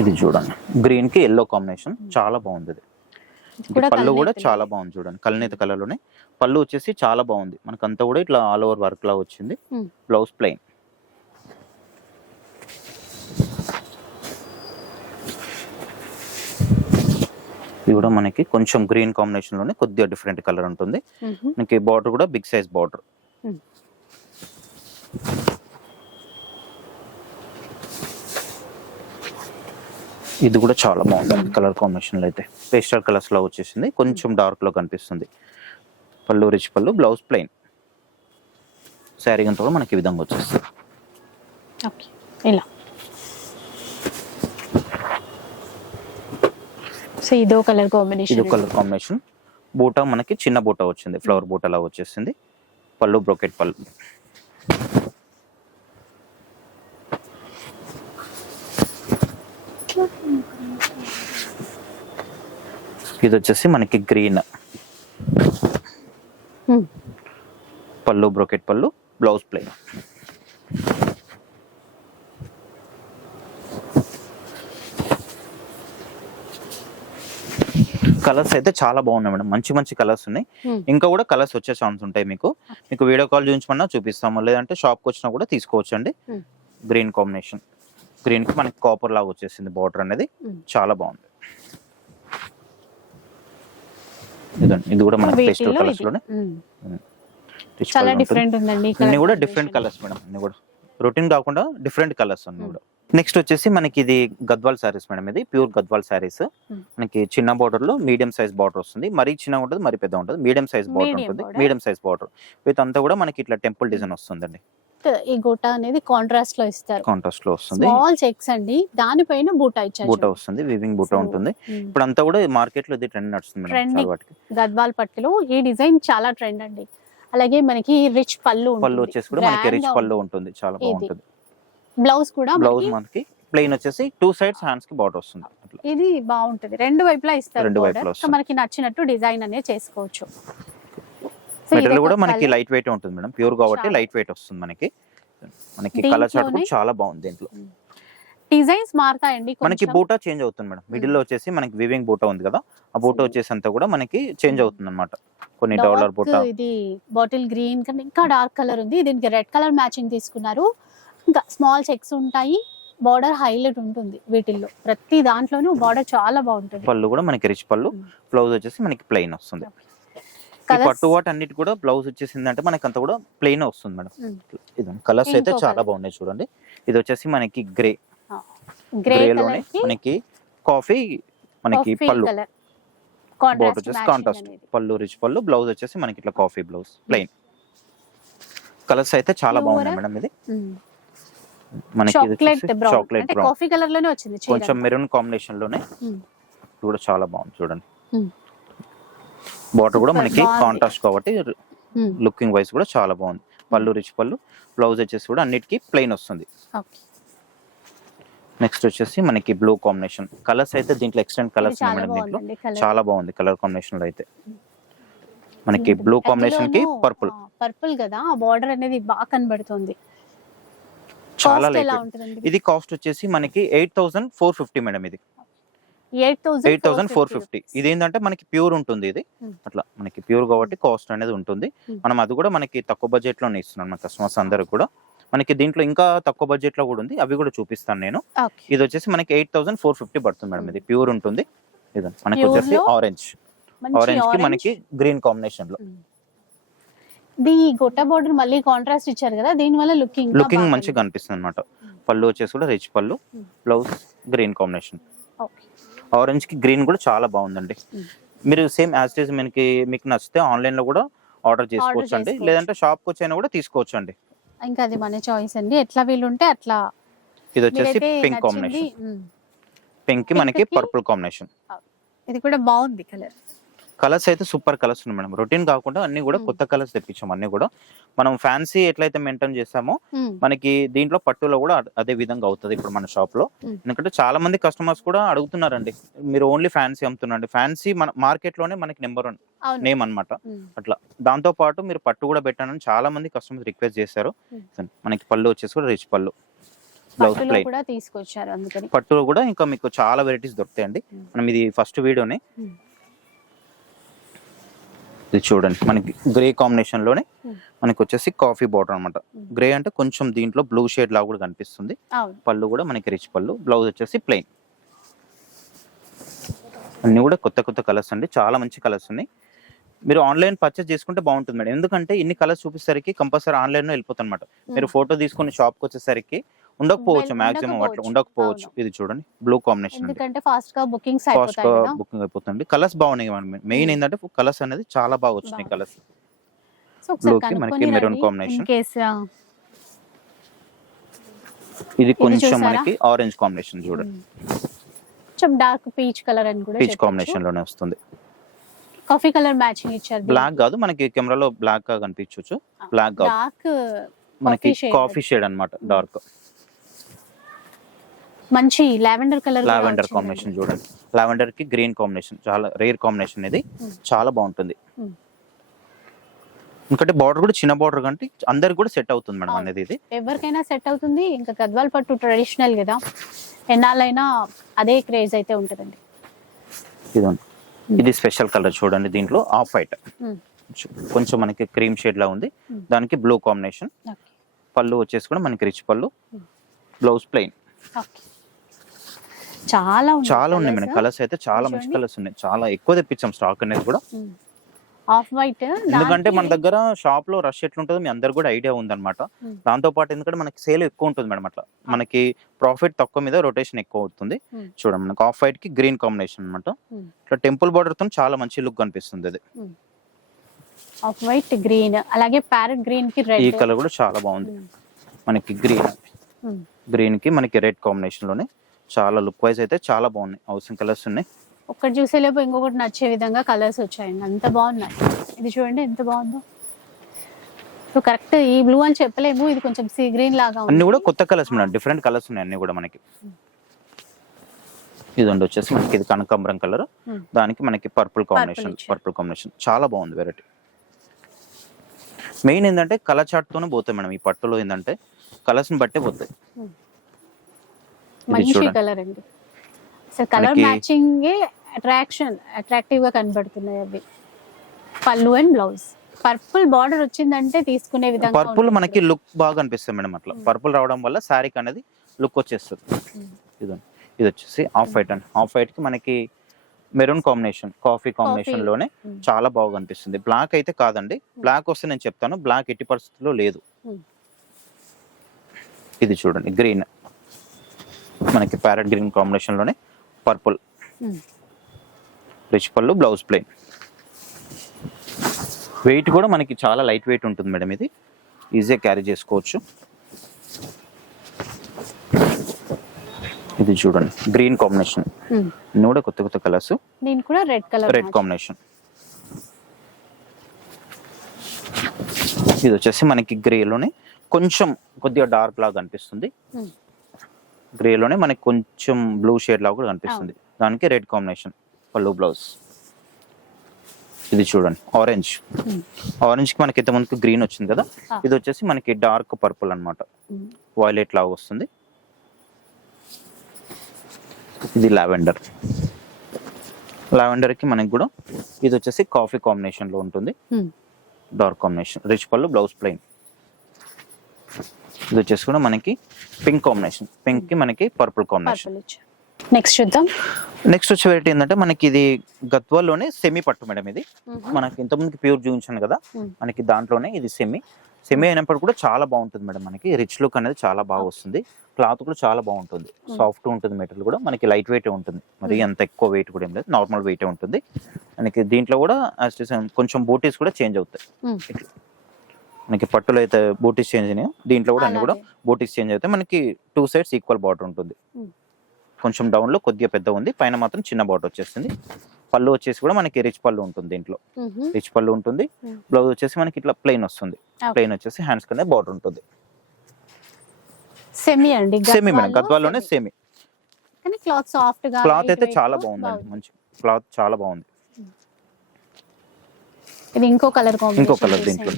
ఇది చూడండి. గ్రీన్కి ఎల్లో కాంబినేషన్ చాలా బాగుంది ఇది. పళ్ళు కూడా. చాలా బాగుంది చూడండి. కల్నేత కలర్లోనే. పళ్ళు వచ్చేసి చాలా బాగుంది. మనకంతా కూడా ఇట్లా ఆల్ ఓవర్ వర్క్ లా వచ్చింది. Hmm. బ్లౌజ్ ప్లెయిన్ ఇది కూడా మనకి కొంచెం గ్రీన్ కాంబినేషన్లోనే కొద్దిగా డిఫరెంట్ కలర్ ఉంటుంది. మనకి బార్డర్ కూడా బిగ్ సైజ్ బార్డర్. ఇది కూడా చాలా బాగుంది కలర్ కాంబినేషన్లో అయితే. పేస్టల్ కలర్స్లో వచ్చేసింది. కొంచెం డార్క్లో కనిపిస్తుంది. పళ్ళు రిచ్ పళ్ళు బ్లౌజ్ ప్లెయిన్. శారీ అంతా కూడా మనకి ఈ విధంగా వచ్చేస్తుంది. ఇలా. సో ఇదో కలర్ ఇది కాంబినేషన్ కలర్ కాంబినేషన్. బూటా మనకి చిన్న బూటా వచ్చింది ఫ్లవర్ బూటా లా వచ్చేసింది. పళ్ళు బ్రోకెట్ పళ్ళు. ఇది వచ్చేసి మనకి గ్రీన్. పళ్ళు బ్రోకెట్ పళ్ళు బ్లౌజ్ ప్లెయిన్. కలర్స్ అయితే చాలా బాగున్నాయి మేడం. మంచి మంచి కలర్స్ ఉన్నాయి. ఇంకా కూడా కలర్స్ వచ్చే ఛాన్స్ ఉంటాయి మీకు. మీకు వీడియో కాల్ చూపించమన్నా చూపిస్తాము. లేదంటే షాప్కి వచ్చినా కూడా తీసుకోవచ్చు అండి. గ్రీన్ కాంబినేషన్ గ్రీన్కి మనకి కాపర్ లాగా వచ్చేసింది బార్డర్ అనేది. చాలా బాగుంది. ఇది కూడా మనకి పేస్టల్ కలర్స్లోనే. చాలా. డిఫరెంట్ ఉందండి అన్ని కూడా. Different colours madam. అన్ని కూడా. రొటీన్ కాకుండా డిఫరెంట్ కలర్స్ అన్ని Hmm. కూడా. నెక్స్ట్ వచ్చేసి మనకి ఇది గద్వాల్ శారీస్ మేడం ఇది ప్యూర్ గద్వాల్ శారీస్ Hmm. మనకి చిన్న బార్డర్లో మీడియం సైజ్ బార్డర్ వస్తుంది. మరీ చిన్న ఉంటుంది మరి పెద్ద ఉంటుంది. మీడియం సైజ్ బార్డర్ ఉంటుంది. మీడియం సైజ్ బార్డర్ విత్ అంతా కూడా మనకి ఇట్లా టెంపుల్ డిజైన్ వస్తుందండి. ఈ గోటా అనేది కాంట్రాస్ట్లో ఇస్తారు. కాంట్రాస్ట్లో వస్తుంది. స్మాల్ చెక్స్ అండి. దానిపైన బూటా ఇచ్చారు. బూట వస్తుంది. వివింగ్ బూట ఉంటుంది. ఉమ్. ఇప్పుడు అంతా కూడా మార్కెట్లో ఇది ట్రెండ్ నడుస్తుంది వాటికి. గద్వాల్ పట్టులో ఈ డిజైన్ చాలా ట్రెండ్ అండి. అలాగే మనకి రిచ్ పళ్ళు పళ్ళు వచ్చేసి కూడా మనకి రిచ్ పళ్ళు ఉంటుంది. చాలా. బాగుంటుంది. బ్లౌజ్ కూడా బ్లౌజ్ మనకి ప్లెయిన్ వచ్చేసి టూ సైడ్స్ హ్యాండ్స్కి బార్డర్ వస్తుంది. ఇది బాగుంటది. రెండు వైపులా ఇస్తారు రెండు. వైపులా. మనకి నచ్చినట్టు డిజైన్ అనేది చేసుకోవచ్చు. మెటీరియల్ కూడా మనకి. లైట్ వెయిట్ ఉంటుంది మేడం. ప్యూర్ కాబట్టి. లైట్ వెయిట్ వస్తుంది మనకి. మనకి కలర్ చార్ట్ కూడా చాలా బాగుంది దీంట్లో. డిజైన్స్ మారుతాయండి మనకి. బూటా చేంజ్ అవుతుంది మేడం. మిడిల్లో వచ్చేసి మనకి వివింగ్ బూటా ఉంది కదా. ఆ బూటా వచ్చేసి అంతా కూడా మనకి చేంజ్. అవుతుంది అనమాట కొన్ని డాలర్ బూటా. ఇది బాటిల్ గ్రీన్ ఇంకా డార్క్ కలర్ ఉంది. దీనికి రెడ్ కలర్ మ్యాచింగ్ తీసుకున్నారు. ఇంకా స్మాల్ చెక్స్ ఉంటాయి బార్డర్ హైలైట్ ఉంటుంది వీటిల్లో. ప్రతి దాంట్లోనూ బార్డర్ చాలా బాగుంటుంది. పళ్ళు కూడా మనకి రిచ్ పళ్ళు Hmm. బ్లౌజ్ వచ్చేసి మనకి ప్లెయిన్ వస్తుంది. పట్టు వాటి అన్నిటి కూడా బ్లౌజ్ వచ్చేసింది అంటే మనకి అంతా కూడా ప్లెయిన్ వస్తుంది మేడం. Hmm. ఇది కలర్స్ అయితే చాలా. బాగున్నాయి చూడండి. ఇది వచ్చేసి మనకి గ్రే గ్రే గ్రే కలర్లోనే కి మనకి కాఫీ మనకి పళ్ళు. బోర్డర్ వచ్చేసి కాంట్రాస్ట్ పళ్ళు రిచ్ పళ్ళు బ్లౌజ్ వచ్చేసి మనకి ఇట్లా కాఫీ బ్లౌజ్ ప్లెయిన్ కలర్స్ అయితే చాలా బాగున్నాయి మేడం ఇది. మనకి చాక్లెట్ కాఫీ కలర్లోనే వచ్చింది కొంచెం మెరూన్ కాంబినేషన్లోనే Hmm. కూడా చాలా బాగుంది చూడండి. Hmm. బార్డర్ కూడా మనకి. కాంట్రాస్ట్ కాబట్టి Hmm. లుకింగ్ వైస్ కూడా చాలా బాగుంది. పళ్ళు రిచ్ పళ్ళు బ్లౌజ్ వచ్చేసి కూడా అన్నిటికీ ప్లెయిన్ వస్తుంది. నెక్స్ట్ వచ్చేసి మనకి బ్లూ కాంబినేషన్ కలర్స్ అయితే దీంట్లో ఎక్స్టెంట్ కలర్స్ మేడం దీంట్లో. చాలా బాగుంది కలర్ కాంబినేషన్లో అయితే. మనకి బ్లూ కాంబినేషన్కి పర్పుల్ పర్పుల్ కదా? బార్డర్ అనేది బాగా కనబడుతుంది. చాలా లైట్ ఇది కాస్ట్ వచ్చేసి మనకి eight thousand four fifty madam ఇది. Eight thousand four fifty. ఇది ఏంటంటే మనకి ప్యూర్ ఉంటుంది ఇది. Hmm. అట్లా మనకి ప్యూర్ కాబట్టి కాస్ట్ అనేది ఉంటుంది. Hmm. మనం అది కూడా మనకి తక్కువ బడ్జెట్లోనే ఇస్తున్నాం మన కస్టమర్స్ అందరూ కూడా. మనకి దీంట్లో ఇంకా తక్కువ బడ్జెట్లో కూడా ఉంది. అవి కూడా చూపిస్తాను నేను. ఇది వచ్చేసి మనకి ఎయిట్ థౌసండ్ ఫోర్ ఫిఫ్టీ పడుతుంది మేడం ఇది. ప్యూర్ ఉంటుంది. ఇది మనకి వచ్చేసి ఆరెంజ్ ఆరెంజ్కి. మనకి గ్రీన్ కాంబినేషన్లో. ఇది గొట్ట బార్డర్ మళ్ళీ కాంట్రాస్ట్ ఇచ్చారు కదా దీని వల్ల లుకింగ్ లుకింగ్ మంచిగా కనిపిస్తుంది అనమాట పళ్ళు వచ్చేసి కూడా రిచ్ పళ్ళు. బ్లౌజ్ గ్రీన్ కాంబినేషన్ ఆరెంజ్కి గ్రీన్ కూడా చాలా బాగుందండి. Hmm. మీరు సేమ్ యాజ్ ఇట్ ఈస్ మనకి మీకు నచ్చితే ఆన్లైన్లో కూడా ఆర్డర్ చేసుకోవచ్చు. అండి. లేదంటే షాప్కి వచ్చైనా కూడా తీసుకోవచ్చు అండి ఇంకా అది మన చాయిస్ అండి. ఎట్లా వీలుంటే అట్లా ఇది వచ్చేసి పింక్ కాంబినేషన్. పింక్కి మనకి పర్పుల్ కాంబినేషన్ ఇది కూడా బాగుంది కలర్ కలర్స్ అయితే సూపర్ కలర్స్ ఉన్నాయి మేడం. రొటీన్ కాకుండా అన్ని కూడా. కొత్త కలర్స్ తెప్పించాం అన్ని కూడా. మనం ఫ్యాన్సీ ఎట్లయితే మెయింటైన్ చేస్తామో మనకి దీంట్లో పట్టులో కూడా అద- విధంగా అవుతుంది ఇప్పుడు మన షాప్లో. ఎందుకంటే చాలా మంది కస్టమర్స్ కూడా అడుగుతున్నారండి మీరు ఓన్లీ ఫ్యాన్సీ అమ్ముతున్నారండి. ఫ్యాన్సీ మన మార్కెట్లోనే మనకి నెంబర్ వన్ నేమ్ అన్నమాట. ఉమ్. అట్లా. దాంతో పాటు మీరు పట్టు కూడా పెట్టానని చాలా మంది కస్టమర్స్ రిక్వెస్ట్ చేశారు. మనకి పళ్ళు వచ్చేసి కూడా రిచ్ పళ్ళు. బ్లౌజ్ కూడా తీసుకొచ్చారు పట్టులో కూడా ఇంకా మీకు చాలా వెరైటీస్ దొరుకుతాయండి. మనం ఇది ఫస్ట్ వీడియోనే. ఇది చూడండి. మనకి గ్రే కాంబినేషన్లోనే Hmm. మనకి వచ్చేసి కాఫీ బార్డర్ అన్నమాట. Hmm. గ్రే అంటే కొంచెం దీంట్లో బ్లూ షేడ్ లాగా కూడా కనిపిస్తుంది. పళ్ళు కూడా మనకి రిచ్ పళ్ళు. బ్లౌజ్ వచ్చేసి ప్లెయిన్ అన్ని కూడా కొత్త కొత్త కలర్స్ అండి. చాలా మంచి కలర్స్ ఉన్నాయి. మీరు ఆన్లైన్ పర్చేస్ చేసుకుంటే బాగుంటుంది మేడం. ఎందుకంటే ఇన్ని కలర్స్ చూపించేసరికి కంపల్సరీ ఆన్లైన్లో వెళ్ళిపోతుంది అనమాట మీరు ఫోటో తీసుకుని షాప్కి వచ్చేసరికి ఉండకపోవచ్చు మాక్సిమం అట్లా ఉండకపోవచ్చు. ఇది చూడండి బ్లూ కాంబినేషన్ ఎందుకంటే ఫాస్ట్గా బుకింగ్స్ ఫాస్ట్గా బుకింగ్ అయిపోతుంది కలర్స్ బాగున్నాయి మెయిన్ Hmm. ఏంటంటే కలర్స్ అనేది చాలా బాగా వచ్చినాయి. కలర్స్ సో ఒకసారి blue కి మనకి case, ఆ, ఇది కొంచెం? మనకి ఆరెంజ్ కాంబినేషన్ చూడండి. ఉమ్. కొంచెం డార్క్ పీచ్ కలర్ అని కూడా పీచ్ కాంబినేషన్లోనే వస్తుంది. కాఫీ కలర్ మ్యాచింగ్ ఇచ్చారు బ్లాక్ కాదు మనకి కెమెరాలో బ్లాక్గా కనిపించవచ్చు బ్లాక్ డార్క్ మనకి కాఫీ షేడ్ అన్నమాట డార్క్ మంచి లావెండర్ కలర్ లావెండర్ కాంబినేషన్ చూడండి. లావెండర్కి గ్రీన్ కాంబినేషన్ చాలా రేర్ కాంబినేషన్ ఇది. చాలా బాగుంటుంది. ఎందుకంటే బార్డర్ కూడా చిన్న బార్డర్ కంటే అందరికి కూడా సెట్ అవుతుంది మేడం. అనేది ఇది. ఎవరికైనా సెట్ అవుతుంది. ఇంకా గద్వాల్ పట్టు ట్రెడిషనల్ కదా. ఎన్నాళ్ళైనా అదే క్రేజ్ అయితే ఉంటుందండి. ఇదండి. ఇది స్పెషల్ కలర్ చూడండి దీంట్లో. Off white. కొంచెం మనకి క్రీమ్ షేడ్ లా ఉంది. దానికి బ్లూ కాంబినేషన్. పళ్ళు వచ్చేసి కూడా మనకి రిచ్ పళ్ళు. Blouse plain. ఓకే. చాలా ఉన్నాయి చాలా ఉన్నాయి మేడం. కలర్స్ అయితే చాలా మంచి. కలర్స్ ఉన్నాయి. చాలా ఎక్కువ తెప్పించాం స్టాక్ అనేది కూడా. ఆఫ్ వైట్ ఎందుకంటే మన దగ్గర షాప్లో రష్ ఎట్లుంటుందో మీ అందరు కూడా ఐడియా ఉందన్నమాట. దాంతో పాటు ఎందుకంటే మనకి సేల్ ఎక్కువ ఉంటుంది మేడం అట్లా. మనకి ప్రాఫిట్ తక్కువ మీద రొటేషన్ ఎక్కువ అవుతుంది. చూడండి మనకి ఆఫ్ వైట్కి గ్రీన్ కాంబినేషన్ అనమాట. ఇట్లా టెంపుల్ బార్డర్తో చాలా మంచి లుక్ కనిపిస్తుంది అది. ఆఫ్ వైట్ గ్రీన్ అలాగే ప్యారెట్ గ్రీన్కి ఈ రెడ్ కలర్ కూడా చాలా బాగుంది. మనకి గ్రీన్ గ్రీన్కి మనకి రెడ్ కాంబినేషన్లోనే. చాలా లుక్ వైజ్ అయితే చాలా బాగున్నాయి. హౌసింగ్ కలర్స్ ఉన్నాయి. ఒక్కటి చూసేలేపు ఇంకొకటి నచ్చే విధంగా కలర్స్ వచ్చాయండి. అంత బాగున్నాయి. ఇది చూడండి ఎంత బాగుందో. సో కరెక్ట్ ఈ బ్లూ అని చెప్పలేము. ఇది కొంచెం సీ గ్రీన్ లాగా అన్ని ఉంది. కూడా కొత్త కలర్స్ మేడం. డిఫరెంట్ కలర్స్ ఉన్నాయి అన్ని కూడా మనకి. ఇది ఉండి వచ్చేసి మనకి ఇది కనకాంబరం కలర్ Hmm. దానికి మనకి పర్పుల్ కాంబినేషన్. పర్పుల్ కాంబినేషన్ చాలా బాగుంది వెరైటీ మెయిన్ ఏంటంటే కలర్ చార్ట్ తోనే పోతాయి మేడం. ఈ పట్టులో ఏంటంటే కలర్స్ని బట్టే పోతాయి. ఇది మంచి. కలర్ అండి. అసలు కలర్ మ్యాచింగ్ అట్రాక్షన్ అట్రాక్టివ్గా కనబడుతున్నాయి అవి. పళ్ళు అండ్ బ్లౌజ్ పర్పుల్ బార్డర్ వచ్చిందంటే తీసుకునే విధంగా పర్పుల్. మనకి లుక్ బాగా అనిపిస్తుంది మేడం అట్లా. Hmm. పర్పుల్ రావడం వల్ల శారీకి అనేది లుక్ వచ్చేస్తుంది. Hmm. ఇది ఇది వచ్చేసి ఆఫ్ వైట్ అండి. ఆఫ్ వైట్కి మనకి మెరూన్ కాంబినేషన్ కాఫీ కాంబినేషన్లోనే Hmm. చాలా బాగా కనిపిస్తుంది. బ్లాక్ అయితే కాదండి. బ్లాక్ వస్తే నేను చెప్తాను. బ్లాక్ ఎట్టి పరిస్థితుల్లో లేదు. Hmm. ఇది చూడండి. గ్రీన్ మనకి ప్యారెట్ గ్రీన్ కాంబినేషన్లోనే పర్పుల్. రిచ్ పళ్ళు బ్లౌజ్ ప్లెయిన్ వెయిట్ కూడా మనకి చాలా లైట్ వెయిట్ ఉంటుంది మేడం ఇది. ఈజీగా క్యారీ చేసుకోవచ్చు. ఇది చూడండి గ్రీన్ కాంబినేషన్ Hmm. ఇన్ని కూడా కొత్త కొత్త కలర్స్ కూడా రెడ్ కలర్ రెడ్ కాంబినేషన్ ఇది వచ్చేసి మనకి గ్రేలోనే కొంచెం కొద్దిగా డార్క్ లాగా కనిపిస్తుంది Hmm. గ్రేలోనే మనకి కొంచెం బ్లూ షేడ్ లాగా కూడా కనిపిస్తుంది. దానికి రెడ్ కాంబినేషన్ పళ్ళు బ్లౌజ్ ఇది చూడండి ఆరెంజ్. ఆరెంజ్కి మనకి ముందుకు గ్రీన్ వచ్చింది కదా. ఇది వచ్చేసి మనకి డార్క్ పర్పుల్ అన్నమాట. వైలెట్ లాగా వస్తుంది. ఇది లావెండర్ లావెండర్కి మనకి కూడా ఇది వచ్చేసి కాఫీ కాంబినేషన్లో ఉంటుంది. డార్క్ కాంబినేషన్ రిచ్ పళ్ళు బ్లౌజ్ ప్లెయిన్ ఇది వచ్చేసి కూడా మనకి పింక్ కాంబినేషన్. పింక్కి మనకి పర్పుల్ కాంబినేషన్. నెక్స్ట్ చూద్దాం. నెక్స్ట్ వచ్చే వెరైటీ ఏంటంటే మనకి ఇది గద్వాల్లోనే సెమీ పట్టు మేడం ఇది. మనకి ఇంతకుముందుకి ప్యూర్ చూపించాను కదా. Hmm. మనకి దాంట్లోనే ఇది సెమీ. సెమీ అయినప్పుడు కూడా చాలా బాగుంటుంది మేడం మనకి. రిచ్ లుక్ అనేది చాలా బాగా వస్తుంది. క్లాత్ కూడా చాలా బాగుంటుంది. సాఫ్ట్ ఉంటుంది మెటీరియల్ కూడా. మనకి లైట్ వెయిట్ ఉంటుంది. మరి Hmm. అంత ఎక్కువ వెయిట్ కూడా ఏం లేదు. నార్మల్ వెయిట్ ఉంటుంది. మనకి దీంట్లో కూడా కొంచెం బూటీస్ కూడా చేంజ్ అవుతాయి. Hmm. మనకి పట్టులో అయితే బూటీస్ చేంజ్ అయినాయో దీంట్లో కూడా అన్ని కూడా. బూటీస్ చేంజ్ అవుతాయి మనకి టూ సైడ్స్ ఈక్వల్ బార్డర్ ఉంటుంది. కొంచెం డౌన్లో కొద్దిగా పెద్ద ఉంది పైన మాత్రం చిన్న బార్డర్ వచ్చేస్తుంది పళ్ళు వచ్చేసి కూడా మనకి రిచ్ పళ్ళు ఉంటుంది దీంట్లో. రిచ్ పళ్ళు ఉంటుంది. బ్లౌజ్ వచ్చేసి మనకి ఇట్లా ప్లెయిన్ వస్తుంది. ప్లెయిన్ వచ్చేసి హ్యాండ్స్ కింద బార్డర్ ఉంటుంది సెమీ అండి సేమీ మేడం గద్వాల్లో గద్వాల్లోనే. సేమీ కానీ క్లాత్ సాఫ్ట్గా క్లాత్ అయితే చాలా తో బాగుందండి మంచి క్లాత్ చాలా బాగుంది ఇది ఇంకో కలర్ కాంబినేషన్ ఇంకో colour దీంట్లో.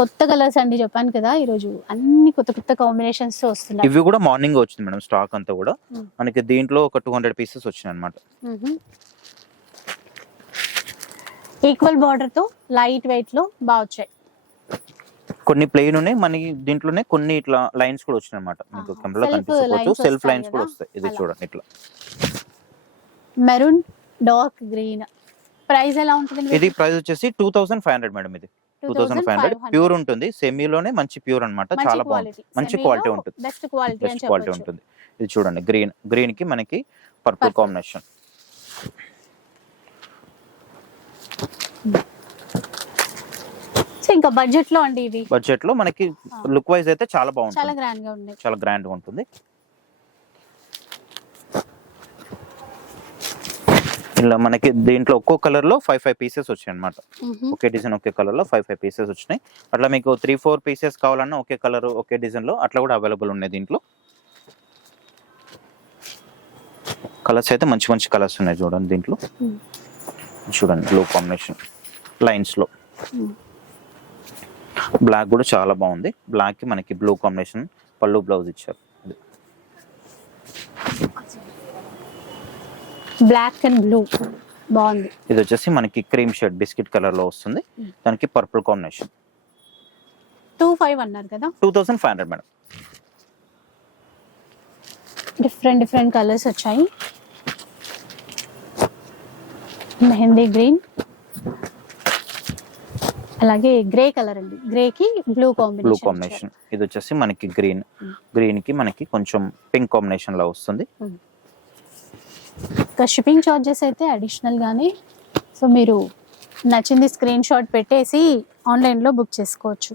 కొత్త కలర్స్ అండి చెప్పాను కదా ఈ రోజు అన్ని కొత్త కొత్త కాంబినేషన్స్తో వస్తున్నాయి. ఇవి కూడా మార్నింగ్ వచ్చింది మేడం స్టాక్ అంతా కూడా. మనకి దీంట్లో ఒక టూ హండ్రెడ్ పీసెస్ వచ్చినాయి అనమాట ఈక్వల్ బార్డర్తో లైట్ వెయిట్లో బాగా వచ్చాయి. కొన్ని ప్లెయిన్ ఉన్నాయి మనకి దీంట్లోనే కొన్ని ఇట్లా లైన్స్ కూడా వచ్చినాయి అనమాట మీకు. కెమెరాలో కనిపించవచ్చు lines సెల్ఫ్ లైన్స్ కూడా వస్తాయి. ఇది. చూడండి ఇట్లా. మెరూన్ డార్క్ గ్రీన్ ప్రైస్ ఎలా ఉంటుంది? ఇది ప్రైస్ వచ్చేసి two thousand five hundred madam ఇది. Two thousand five hundred. Pure ఉంటుంది సెమీలోనే మంచి ప్యూర్ అన్నమాట చాలా బాగుంది మంచి quality ఉంటుంది. బెస్ట్ క్వాలిటీ బెస్ట్ క్వాలిటీ ఉంటుంది. ఇది చూడండి. గ్రీన్ గ్రీన్కి మనకి పర్పుల్. కాంబినేషన్. సో ఇంకా బడ్జెట్లో అండి ఇవి. బడ్జెట్లో మనకి. లుక్ వైజ్ అయితే చాలా చాలా బాగుంటుంది. గ్రాండ్గా చాలా గ్రాండ్గా ఉంటుంది. ఇలా మనకి దీంట్లో ఒక్కో కలర్లో ఫైవ్ ఫైవ్ పీసెస్ వచ్చాయి అనమాట. ఒకే డిజైన్ ఒకే కలర్లో ఫైవ్ ఫైవ్ పీసెస్ వచ్చినాయి అట్లా మీకు త్రీ ఫోర్ పీసెస్ కావాలన్నా ఒకే కలర్ ఒకే డిజైన్లో అట్లా కూడా అవైలబుల్ ఉన్నాయి దీంట్లో కలర్స్ అయితే మంచి మంచి కలర్స్ ఉన్నాయి చూడండి దీంట్లో. చూడండి బ్లూ కాంబినేషన్ లైన్స్లో. బ్లాక్ కూడా చాలా బాగుంది బ్లాక్కి మనకి బ్లూ కాంబినేషన్ పళ్ళు బ్లౌజ్ ఇచ్చారు. బ్లాక్ అండ్ బ్లూ బాగుంది. ఇది వచ్చేసి మనకి క్రీమ్ షేడ్ బిస్కెట్ కలర్లో వస్తుంది. Hmm. దానికి పర్పుల్ కాంబినేషన్ టూ ఫైవ్ అన్నారు కదా? Two thousand five hundred madam different different colours వచ్చాయి. మెహందీ గ్రీన్ అలాగే గ్రే కలర్ అండి. గ్రే కి బ్లూ బ్లూ కాంబినేషన్ కాంబినేషన్ ఇది వచ్చేసి మనకి గ్రీన్ Hmm. గ్రీన్కి మనకి కొంచెం పింక్ కాంబినేషన్లో వస్తుంది. ఇంకా షిప్పింగ్ చార్జెస్ అయితే అడిషనల్గానే సో మీరు నచ్చింది స్క్రీన్ షాట్ పెట్టేసి ఆన్లైన్లో బుక్ చేసుకోవచ్చు.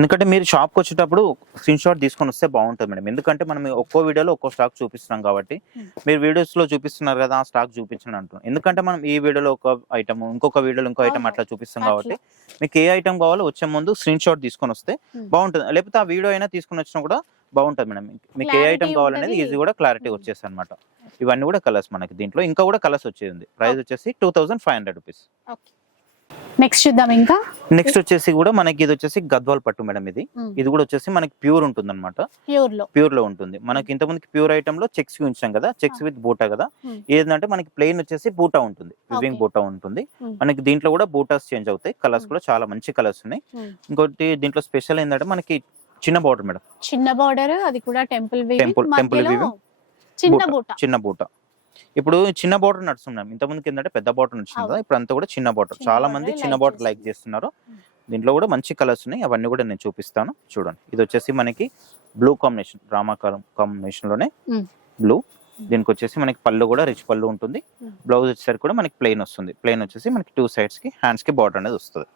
ఎందుకంటే మీరు షాప్కి వచ్చేటప్పుడు స్క్రీన్ షాట్ తీసుకొని వస్తే బాగుంటుంది మేడం ఎందుకంటే మనం ఒక్కో వీడియోలో ఒక్కో స్టాక్ చూపిస్తున్నాం కాబట్టి Hmm. మీరు వీడియోస్లో చూపిస్తున్నారు కదా ఆ స్టాక్ చూపించండి అంటున్నాం ఎందుకంటే మనం ఈ వీడియోలో ఒక ఐటమ్ ఇంకొక వీడియోలో ఇంకో ఐటమ్. అట్లా చూపిస్తాం. కాబట్టి మీకు ఏ ఐటమ్ కావాలో వచ్చే ముందు స్క్రీన్ షాట్ తీసుకొని వస్తే Hmm. బాగుంటుంది లేకపోతే ఆ వీడియో అయినా తీసుకొని వచ్చినా కూడా బాగుంటుంది మేడం మీకు ఏ ఐటమ్ కావాలనేది. ఈజీ కూడా క్లారిటీ Hmm. వచ్చేసి అనమాట ఇవన్నీ కూడా కలర్స్ మనకి దీంట్లో ఇంకా కూడా కలర్స్ వచ్చేది ప్రైస్ వచ్చేసి two thousand five hundred rupees next చూద్దాం ఇంకా. నెక్స్ట్ వచ్చేసి కూడా మనకి ఇది వచ్చేసి గద్వాల్ పట్టు మేడం ఇది. ఇది కూడా వచ్చేసి మనకి ప్యూర్ ఉంటుంది అనమాట ప్యూర్లో ప్యూర్లో ఉంటుంది. మనకి ఇంతకుముందు ప్యూర్ ఐటమ్లో చెక్స్ ఉంచాం కదా. చెక్స్ విత్ బూటా కదా. Hmm. ఏంటంటే మనకి ప్లెయిన్ వచ్చేసి బూటా ఉంటుంది. వివింగ్. బూటా ఉంటుంది. Hmm. మనకి దీంట్లో కూడా బూటాస్ చేంజ్ అవుతాయి. Colours Hmm. కూడా చాలా మంచి కలర్స్ ఉన్నాయి. Hmm. ఇంకోటి దీంట్లో స్పెషల్ ఏంటంటే మనకి చిన్న బార్డర్ మేడం. చిన్న బార్డర్ అది కూడా టెంపుల్ temple weaving. చిన్న. బూట. చిన్న బూట. ఇప్పుడు చిన్న బార్డర్ నడుస్తున్నాం ఇంతకుముందు ఏంటంటే పెద్ద బార్డర్ నడుస్తుంది కదా. ఇప్పుడు అంతా కూడా చిన్న బార్డర్ చిన్న చాలా మంది చిన్న బార్డర్ లైక్ చేస్తున్నారు. దీంట్లో కూడా మంచి కలర్స్ ఉన్నాయి. అవన్నీ కూడా నేను చూపిస్తాను. చూడండి. ఇది వచ్చేసి మనకి బ్లూ కాంబినేషన్. రామా కాంబినేషన్లోనే. బ్లూ. దీనికి వచ్చేసి మనకి పళ్ళు కూడా రిచ్ పళ్ళు ఉంటుంది. బ్లౌజ్ వచ్చేసరికి కూడా మనకి ప్లెయిన్ వస్తుంది. ప్లెయిన్ వచ్చేసి మనకి టూ సైడ్స్కి హ్యాండ్స్కి బార్డర్ అనేది వస్తుంది.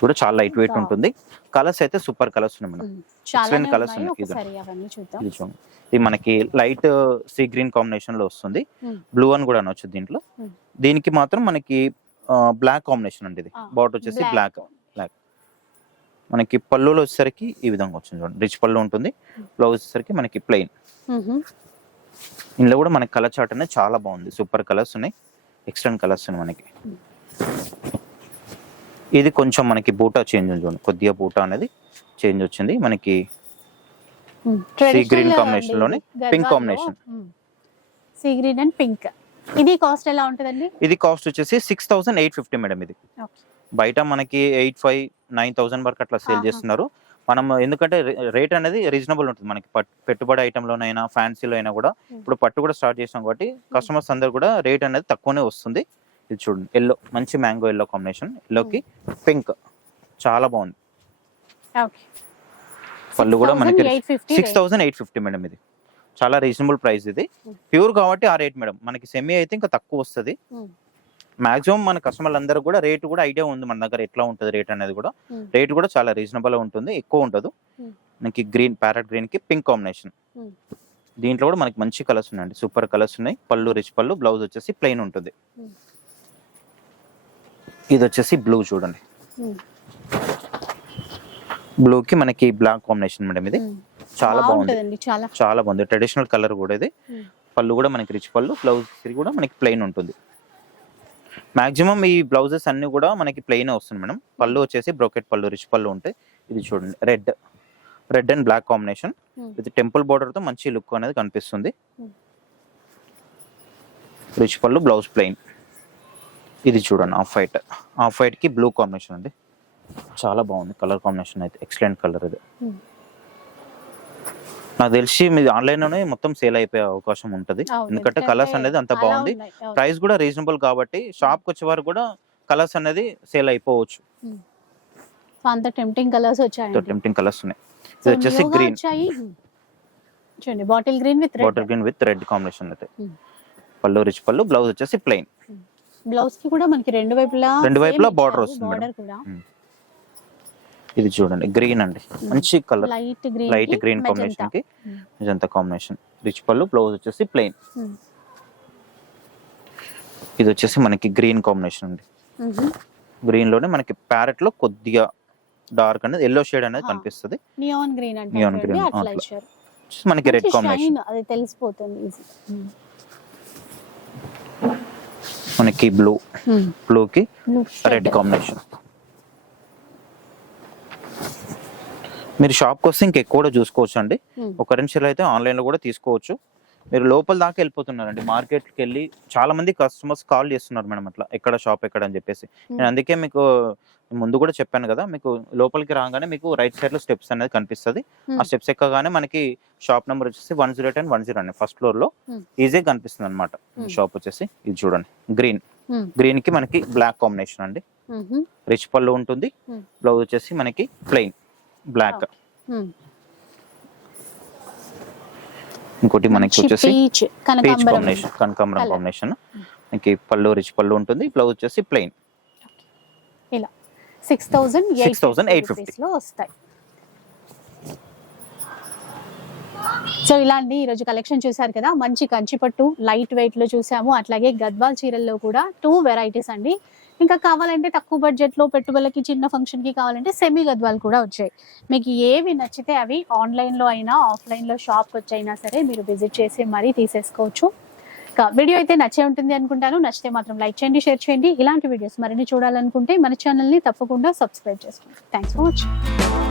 కూడా చాలా లైట్ వెయిట్. ఉంటుంది కలర్స్ అయితే సూపర్ కలర్స్ ఉన్నాయి మేడం colours ఉన్నాయి. ఇది. మనకి లైట్ సీ గ్రీన్ కాంబినేషన్లో వస్తుంది. బ్లూ అని కూడా అనొచ్చు దీంట్లో. దీనికి మాత్రం మనకి బ్లాక్ కాంబినేషన్ అండి ఇది బార్డర్ వచ్చేసి. బ్లాక్ బ్లాక్ మనకి పళ్ళులో వచ్చేసరికి ఈ విధంగా వచ్చింది చూడండి రిచ్ పళ్ళు ఉంటుంది. బ్లౌజ్ వచ్చేసరికి మనకి ప్లెయిన్. ఇందులో కూడా మనకి కలర్ చార్ట్ అనేది చాలా బాగుంది సూపర్ కలర్స్ ఉన్నాయి ఎక్స్టెంట్ కలర్స్ ఉన్నాయి మనకి. ఇది కొంచెం మనకి బూటా చేంజ్ ఉంది చూడండి. కొద్దిగా బూటా అనేది చేంజ్ వచ్చింది. మనకి Hmm. green combination లోనే pink combination. Sea green and pink ఇది కాస్ట్ ఎలా ఉంటుందండి? ఇది కాస్ట్ వచ్చేసి six thousand eight fifty madam ఇది. బయట మనకి ఎయిట్ ఫైవ్ నైన్ థౌసండ్ వరకు అట్లా సేల్. చేస్తున్నారు. మనం ఎందుకంటే రేట్ అనేది రీజనబుల్ ఉంటుంది. మనకి పట్- పెట్టుబడి ఐటెంలోనైనా ఫ్యాన్సీలో అయినా కూడా Hmm. ఇప్పుడు పట్టు కూడా స్టార్ట్ చేసాం కాబట్టి కస్టమర్స్ అందరు కూడా రేట్ అనేది తక్కువనే వస్తుంది. ఇది చూడండి ఎల్లో మంచి మ్యాంగో ఎల్లో కాంబినేషన్ ఎల్లోకి పింక్ చాలా బాగుంది. పళ్ళు కూడా మనకి six thousand eight fifty madam ఇది. చాలా రీజనబుల్ ప్రైస్ ఇది. Hmm. ప్యూర్ కాబట్టి ఆ రేట్ మేడం మనకి సెమీ అయితే ఇంకా తక్కువ వస్తుంది. Hmm. మాక్సిమం మన కస్టమర్లు అందరూ కూడా రేట్ కూడా ఐడియా ఉంది మన దగ్గర ఎట్లా ఉంటుంది రేట్ అనేది కూడా. Hmm. రేట్ కూడా చాలా రీజనబుల్ ఉంటుంది. ఎక్కువ ఉంటుంది Hmm. మనకి గ్రీన్ ప్యారెట్ గ్రీన్కి పింక్ కాంబినేషన్ Hmm. దీంట్లో కూడా మనకి మంచి కలర్స్ ఉన్నాయండి. సూపర్ కలర్స్ ఉన్నాయి. పళ్ళు రిచ్ పళ్ళు బ్లౌజ్ వచ్చేసి ప్లెయిన్ ఉంటుంది. Hmm. ఇది వచ్చేసి బ్లూ చూడండి బ్లూ కి మనకి బ్లాక్ కాంబినేషన్ మేడం ఇది. చాలా బాగుంది. చాలా. బాగుంది. ట్రెడిషనల్ కలర్ కూడా ఇది. Hmm. పళ్ళు కూడా మనకి రిచ్ పళ్ళు బ్లౌజ్ కూడా మనకి ప్లెయిన్ ఉంటుంది. మాక్సిమం ఈ బ్లౌజెస్ అన్ని కూడా మనకి ప్లెయిన్ వస్తుంది మేడం. పళ్ళు వచ్చేసి బ్రోకెట్ పళ్ళు రిచ్ పళ్ళు ఉంటాయి. ఇది చూడండి. Red red and black combination Hmm. ఇది టెంపుల్ బోర్డర్తో మంచి లుక్ అనేది కనిపిస్తుంది. Hmm. రిచ్ పళ్ళు బ్లౌజ్ ప్లెయిన్ ఇది చూడండి ఆఫ్ వైట్. ఆఫ్ వైట్కి బ్లూ కాంబినేషన్ అండి చాలా బాగుంది కలర్ కాంబినేషన్ అయితే. ఎక్సలెంట్ కలర్ ఇది. Hmm. నాకు తెలిసి మీది ఆన్లైన్లోనే మొత్తం సేల్ అయిపోయే అవకాశం ఉంటది. ఎందుకంటే కలర్స్ అనేది అంత బాగుంది. ప్రైస్ కూడా రీజనబుల్ కాబట్టి షాప్కి వచ్చే వరకు కూడా కలర్స్ అనేది సేల్ అయిపోవచ్చు. సో అంత టెంప్టింగ్ కలర్స్ వచ్చాయండి. టెంప్టింగ్ కలర్స్ ఉన్నాయి. ఇది వచ్చేసి గ్రీన్. వచ్చాయి. చూడండి bottle green with red. Water green with red combination అయితే. Hmm. పళ్ళు రిచ్ పళ్ళు బ్లౌజ్ వచ్చేసి ప్లెయిన్. బ్లౌజ్కి కూడా మనకి రెండు వైపులా రెండు వైపులా border వస్తుంది బార్డర్. కూడా. ఇది చూడండి గ్రీన్ అండి. మంచి colour light green light green కాంబినేషన్కి. ఇదంతా కాంబినేషన్ రిచ్ పళ్ళు బ్లౌజ్ వచ్చేసి ప్లెయిన్ ఇది వచ్చేసి మనకి గ్రీన్ కాంబినేషన్ అండి. గ్రీన్లోనే మనకి ప్యారెట్లో కొద్దిగా డార్క్ అనేది ఎల్లో షేడ్ అనేది. కనిపిస్తుంది. నియాన్ గ్రీన్ అంటే అట్లా. ఇచ్చారు. మనకి రెడ్ కాంబినేషన్ అది తెలిసిపోతుంది. మనకి బ్లూ బ్లూ కి రెడ్. కాంబినేషన్ మీరు షాప్కి వస్తే ఇంకెక్కువ కూడా చూసుకోవచ్చు అండి Hmm. ఒక రెండు అయితే ఆన్లైన్లో కూడా తీసుకోవచ్చు. మీరు లోపల దాకా వెళ్ళిపోతున్నారండి మార్కెట్కి వెళ్ళి చాలా మంది కస్టమర్స్ కాల్ చేస్తున్నారు మేడం అట్లా ఎక్కడ షాప్ ఎక్కడ అని చెప్పేసి నేను అందుకే మీకు ముందు కూడా చెప్పాను కదా మీకు లోపలికి రాగానే మీకు రైట్ సైడ్లో స్టెప్స్ అనేది కనిపిస్తుంది. ఆ స్టెప్స్ ఎక్కగానే మనకి షాప్ నెంబర్ వచ్చేసి one zero ten one zero first ఫ్లోర్లో. ఈజీగా కనిపిస్తుంది అనమాట. షాప్ వచ్చేసి ఇది చూడండి గ్రీన్. గ్రీన్కి మనకి బ్లాక్ కాంబినేషన్ అండి. రిచ్ పళ్ళు ఉంటుంది. బ్లౌజ్ వచ్చేసి మనకి ప్లెయిన్ బ్లాక్. ఇంకోటి మనకి వచ్చేసి పీచ్ కాంబినేషన్ కనకాంబరం. కాంబినేషన్ మనకి పళ్ళు రిచ్ పళ్ళు ఉంటుంది బ్లౌజ్ వచ్చేసి ప్లెయిన్ ఇలా. Six thousand 6,850. లో వస్తాయి. సో ఇలాంటి ఈరోజు కలెక్షన్ చూసారు కదా? మంచి కంచిపట్టు లైట్ వెయిట్లో చూసాము. అట్లాగే గద్వాల్ చీరల్లో కూడా టూ వెరైటీస్ అండి. ఇంకా కావాలంటే తక్కువ బడ్జెట్లో పెట్టుబడులకి చిన్న ఫంక్షన్కి కావాలంటే సెమీ గద్వాలు కూడా వచ్చాయి. మీకు ఏవి నచ్చితే అవి ఆన్లైన్లో అయినా ఆఫ్లైన్లో షాప్ వచ్చైనా సరే మీరు విజిట్ చేసి మరీ తీసేసుకోవచ్చు. ఇంకా వీడియో అయితే నచ్చే ఉంటుంది అనుకుంటాను. నచ్చితే మాత్రం లైక్ చేయండి షేర్ చేయండి. ఇలాంటి వీడియోస్ మరిన్ని చూడాలనుకుంటే మన ఛానల్ని తప్పకుండా సబ్స్క్రైబ్ చేసుకోండి. Thanks for watching